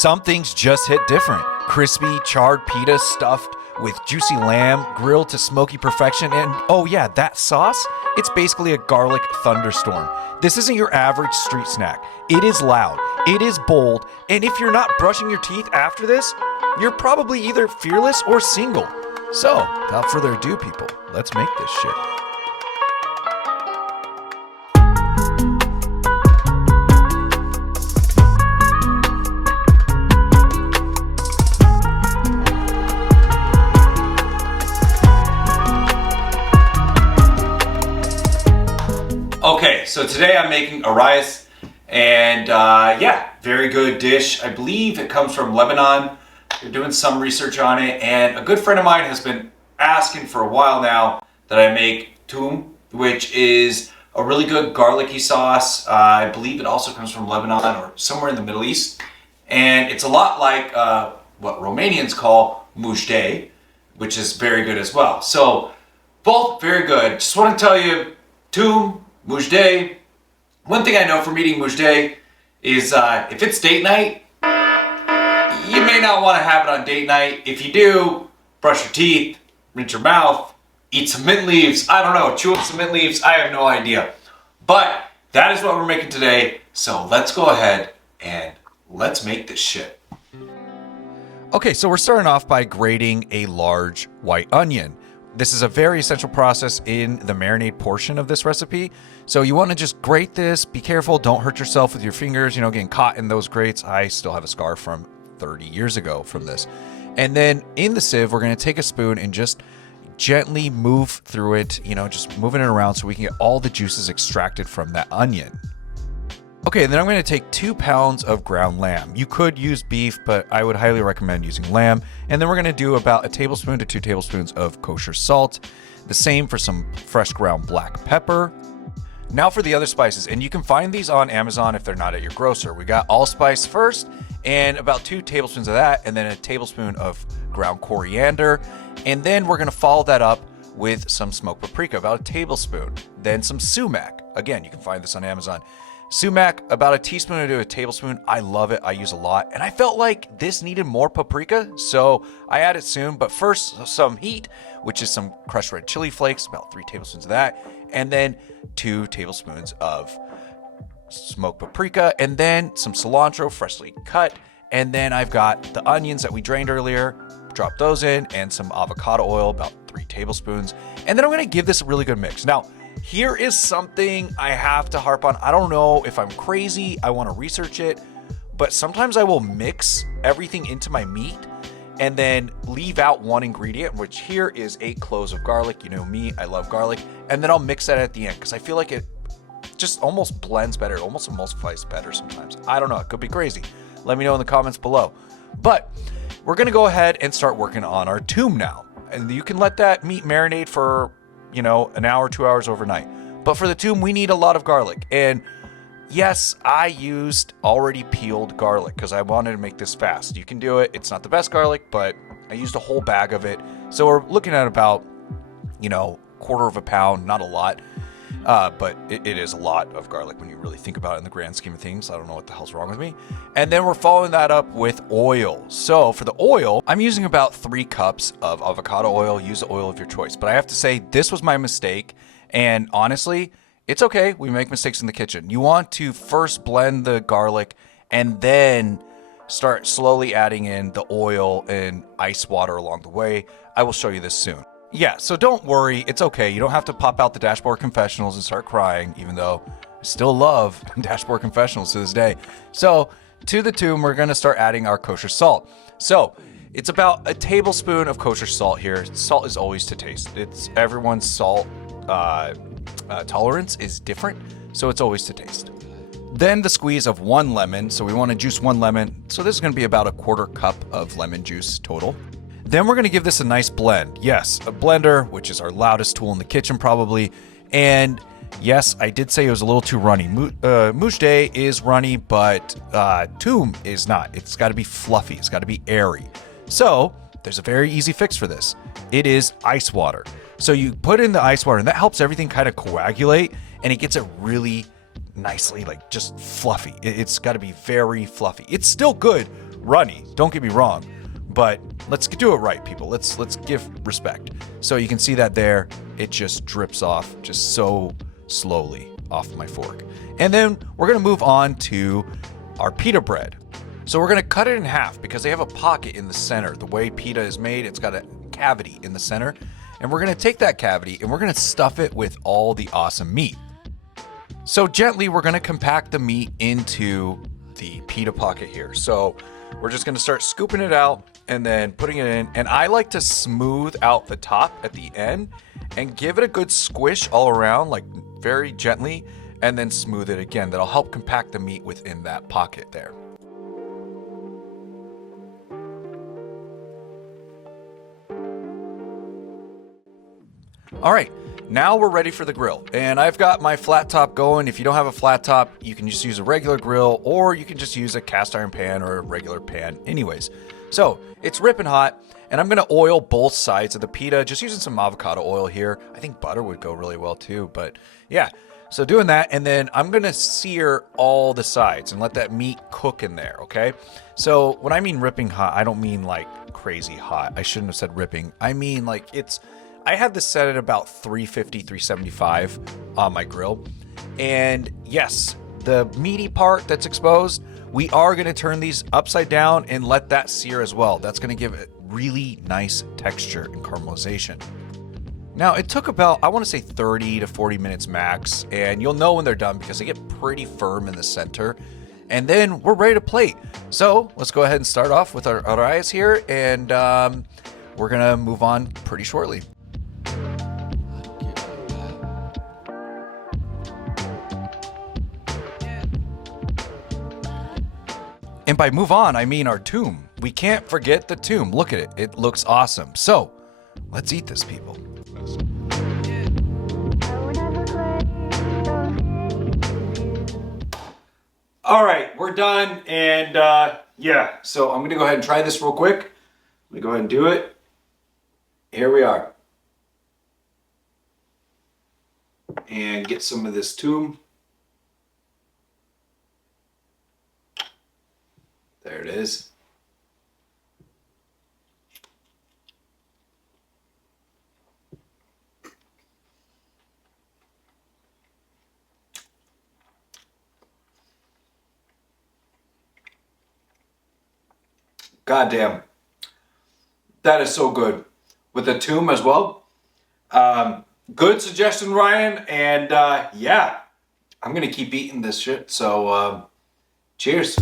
Some things just hit different. Crispy, charred pita stuffed with juicy lamb, grilled to smoky perfection, and oh yeah, that sauce? It's basically a garlic thunderstorm. This isn't your average street snack. It is loud, it is bold, and if you're not brushing your teeth after this, you're probably either fearless or single. So, without further ado, people, let's make this shit. Okay, so today I'm making Arayes, and yeah, very good dish. I believe it comes from Lebanon. They're doing some research on it, and a good friend of mine has been asking for a while now that I make toum, which is a really good garlicky sauce. I believe it also comes from Lebanon or somewhere in the Middle East, and it's a lot like what Romanians call mujde, which is very good as well. So both very good. Just want to tell you, toum, mujde. One thing I know from eating mujde is if it's date night, you may not want to have it on date night. If you do, brush your teeth, rinse your mouth, eat some mint leaves. I don't know, chew up some mint leaves. I have no idea. But that is what we're making today. So let's go ahead and let's make this shit. Okay, so we're starting off by grating a large white onion. This is a very essential process in the marinade portion of this recipe. So you want to just grate this. Be careful. Don't hurt yourself with your fingers, getting caught in those grates. I still have a scar from 30 years ago from this. And then in the sieve, we're going to take a spoon and just gently move through it, just moving it around so we can get all the juices extracted from that onion. Okay, and then I'm going to take 2 pounds of ground lamb. You could use beef, but I would highly recommend using lamb. And then we're going to do about 1 tablespoon to 2 tablespoons of kosher salt. The same for some fresh ground black pepper. Now for the other spices, and you can find these on Amazon if they're not at your grocer. We got allspice first, and about 2 tablespoons of that, and then 1 tablespoon of ground coriander. And then we're going to follow that up with some smoked paprika, about 1 tablespoon. Then some sumac. Again, you can find this on Amazon. Sumac, about 1 teaspoon to 1 tablespoon. I love it. I use a lot. And I felt like this needed more paprika, so I add it soon. But first, some heat, which is some crushed red chili flakes, about 3 tablespoons of that. And then 2 tablespoons of smoked paprika. And then some cilantro, freshly cut. And then I've got the onions that we drained earlier. Drop those in. And some avocado oil, about 3 tablespoons. And then I'm going to give this a really good mix. Now, here is something I have to harp on. I don't know if I'm crazy. I want to research it. But sometimes I will mix everything into my meat and then leave out one ingredient, which here is 8 cloves of garlic. You know me, I love garlic. And then I'll mix that at the end because I feel like it just almost blends better. It almost emulsifies better sometimes. I don't know. It could be crazy. Let me know in the comments below. But we're going to go ahead and start working on our toum now. And you can let that meat marinate for an hour, 2 hours overnight. But for the toum, we need a lot of garlic. And yes, I used already peeled garlic because I wanted to make this fast. You can do it. It's not the best garlic, but I used a whole bag of it. So we're looking at about, 1/4 pound, not a lot. But it is a lot of garlic when you really think about it in the grand scheme of things. I don't know what the hell's wrong with me. And then we're following that up with oil. So for the oil, I'm using about 3 cups of avocado oil. Use the oil of your choice. But I have to say, this was my mistake. And honestly, it's okay. We make mistakes in the kitchen. You want to first blend the garlic and then start slowly adding in the oil and ice water along the way. I will show you this soon. Yeah, so don't worry. It's okay. You don't have to pop out the dashboard confessionals and start crying, even though I still love dashboard confessionals to this day. So to the toum, we're going to start adding our kosher salt. So it's about 1 tablespoon of kosher salt here. Salt is always to taste. It's everyone's salt tolerance is different, so it's always to taste. Then the squeeze of 1 lemon. So we want to juice 1 lemon. So this is going to be about 1/4 cup of lemon juice total. Then we're going to give this a nice blend. Yes, a blender, which is our loudest tool in the kitchen probably. And yes, I did say it was a little too runny. Mujde is runny, but toum is not. It's got to be fluffy. It's got to be airy. So there's a very easy fix for this. It is ice water. So you put in the ice water, and that helps everything kind of coagulate, and it gets it really nicely, just fluffy. It's got to be very fluffy. It's still good, runny. Don't get me wrong, but let's do it right, people. Let's give respect. So you can see that there, it just drips off just so slowly off my fork. And then we're gonna move on to our pita bread. So we're gonna cut it in half because they have a pocket in the center. The way pita is made, it's got a cavity in the center. And we're gonna take that cavity and we're gonna stuff it with all the awesome meat. So gently, we're gonna compact the meat into the pita pocket here. So we're just gonna start scooping it out and then putting it in. And I like to smooth out the top at the end and give it a good squish all around, like very gently, and then smooth it again. That'll help compact the meat within that pocket there. All right, now we're ready for the grill. And I've got my flat top going. If you don't have a flat top, you can just use a regular grill, or you can just use a cast iron pan or a regular pan anyways. So it's ripping hot, and I'm gonna oil both sides of the pita, just using some avocado oil here. I think butter would go really well too, but yeah. So doing that, and then I'm gonna sear all the sides and let that meat cook in there, okay? So when I mean ripping hot, I don't mean like crazy hot. I shouldn't have said ripping. I mean like I have this set at about 350, 375 on my grill. And yes, the meaty part that's exposed, we are gonna turn these upside down and let that sear as well. That's gonna give it really nice texture and caramelization. Now, it took about, I wanna say 30 to 40 minutes max, and you'll know when they're done because they get pretty firm in the center. And then we're ready to plate. So let's go ahead and start off with our Arayes here, and we're gonna move on pretty shortly. And by move on, I mean our toum. We can't forget the toum. Look at it. It looks awesome. So let's eat this, people. All right, we're done. And yeah, so I'm gonna go ahead and try this real quick. Let me go ahead and do it. Here we are. And get some of this toum. There it is. God damn. That is so good. With the toum as well. Good suggestion, Ryan. And yeah, I'm going to keep eating this shit. So cheers.